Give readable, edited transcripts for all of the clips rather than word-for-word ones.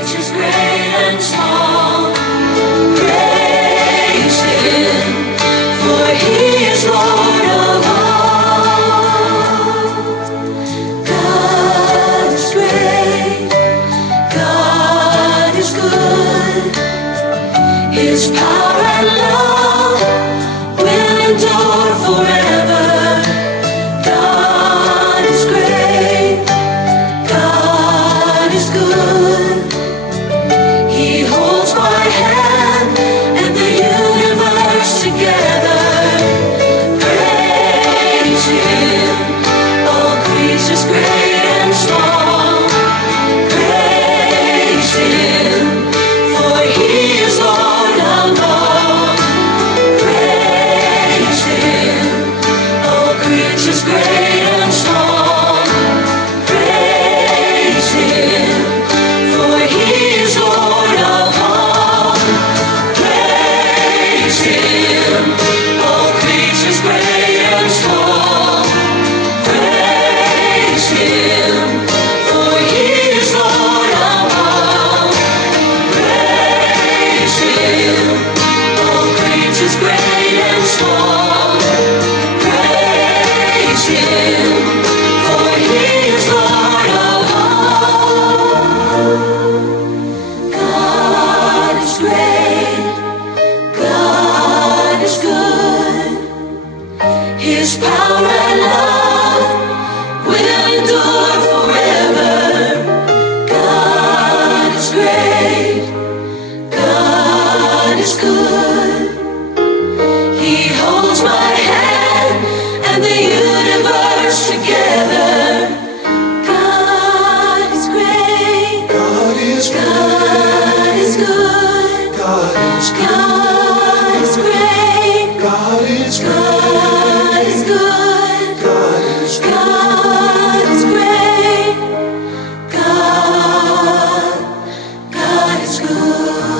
creatures great and small, praise Him, for He is Lord of all. God is great, God is good, His power and love will endure forever. God is great, God is good. He holds my hand and the universe together. Praise Him, all creatures great and small. Praise Him, for He is Lord of all. Praise Him, all creatures great and small. Praise Him, for He is Lord of all. Praise Him, all creatures great and small. Praise Him, for He is Lord of all. Praise Him, all creatures great and small. Praise Him, for He is Lord of all. God is great, God is good. His power and love will endure forever. God is great, God is good. He holds my hand and the universe together. God is great, God is good. God is good. God is good. God is great, God is good. God is good. God is good. God is great. God is good.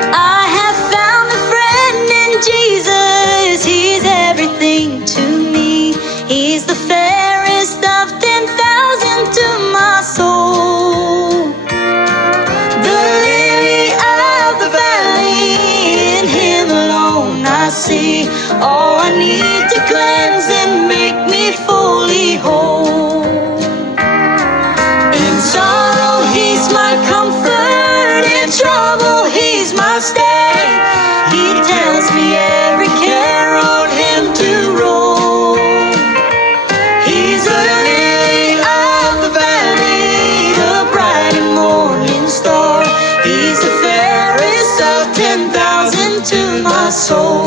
I have found a friend in Jesus. He's everything to me. He's the fairest of 10,000 to my soul. The lily of the valley, in Him alone I see all I need to cleanse and make me fully whole. In sorrow, He's my comfort. In trouble, He's my stay. He tells me every care on Him to roll. He's the lily of the valley, the bright and morning star. He's the fairest of 10,000 to my soul.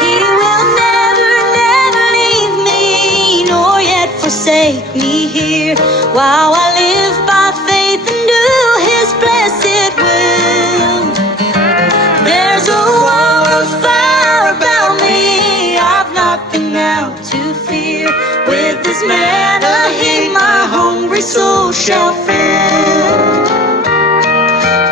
He will never, never leave me, nor yet forsake me here, while I live by faith and do His blessed will. There's a wall of fire about me, I've nothing now to fear. With His manna He my hungry soul shall fill.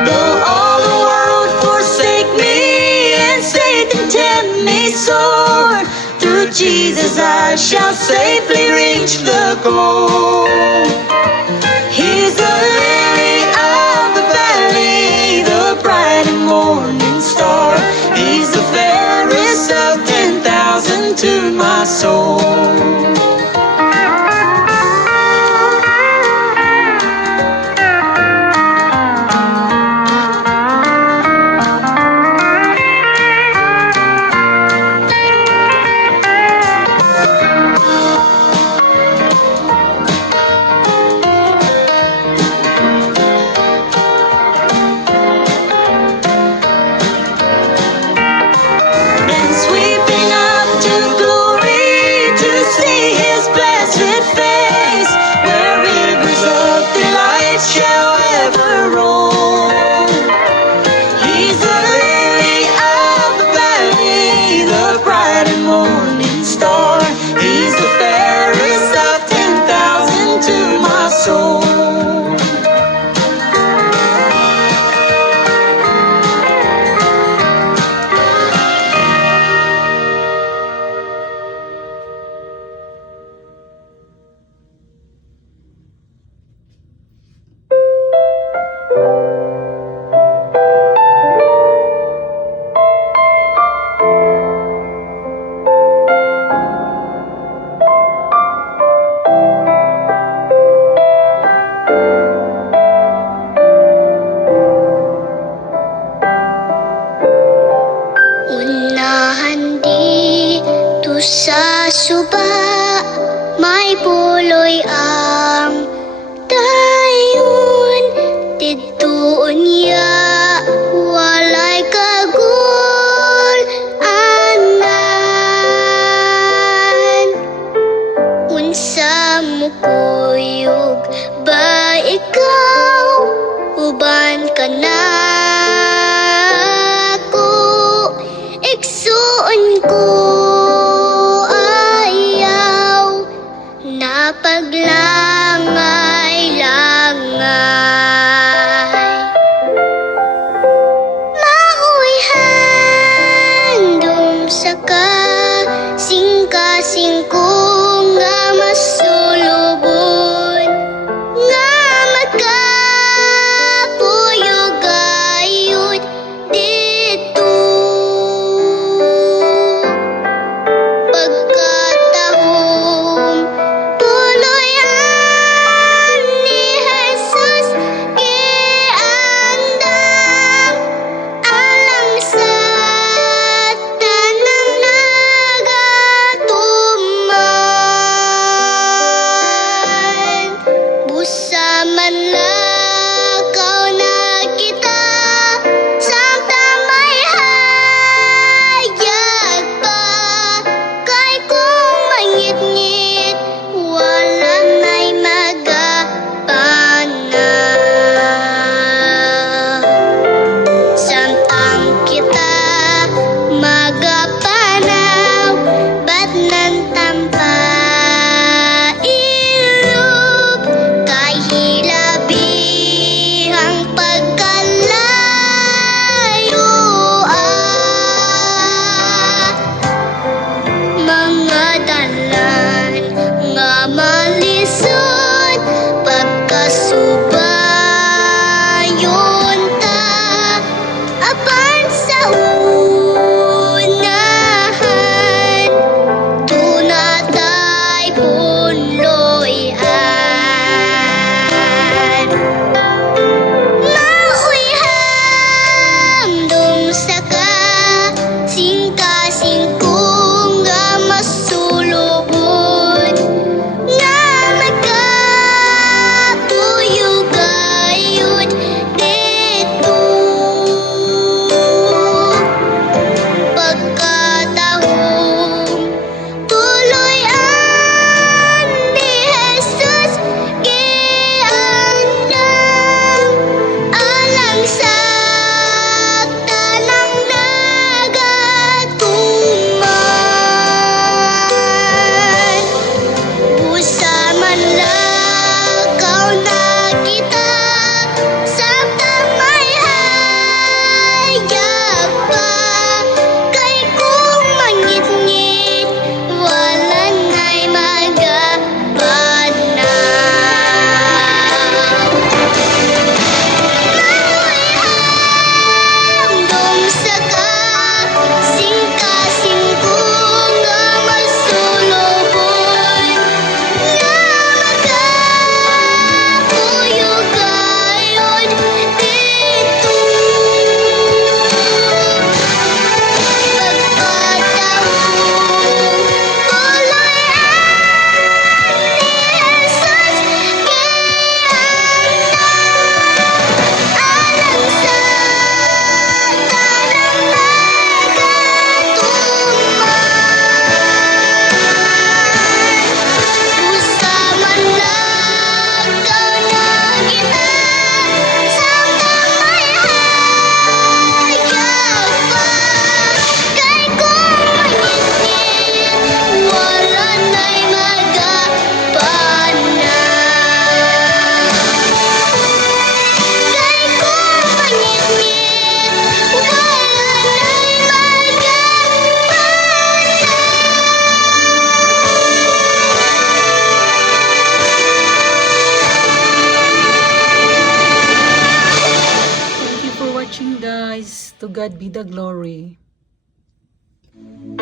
Though all the world forsake me and Satan tempt me sore, through Jesus I shall safely reach the goal. He's the lily of the valley, the bright and morning star. He's the fairest of 10,000 to my soul. Tuon ya walay kagul anan. Unsa mo kuyog ba ikaw uban ka na ko igsuon ko ayaw na paglangay-langay. Maoy handom sa kasing-kasingko nga masulubon nga magkapuyog-ayod dito. Pagkatahom tuloyan ni Jesus giandam alang sa tanang nagatuman. Busa man lakaw na kita samtang may hayag pa kay kung mangit-ngit wala may magapana. Samtang kita magapanaw ba't nan tampailog kay hilabi ang pagkalayo mga dalan nga malisod pagkasubayon ta apan sa unahan tunatay punloyan. Maoy handom sa kasing-kasingko nga masulubon nga magkapuyog-ayod dito. Pagkatahom tuloyan ni Jesus giandam alang sa tanang nagatuman. Busa man lakaw na kita samtang may hayag pa kay kung mangit-ngit wala na'y magapana. Handom sa kasing-kasingko nga masulubon nga magkapuyog-ayod dito. Pagkatahom tuloyan ni Jesus giandam alang sa tanang nagatuman. Busa man lakaw na kita samtang may hayag pa kay kung mangit-ngit wala na'y magapana. Kay kung mangit-ngit wala na'y Thank you for watching, guys. To God be the glory.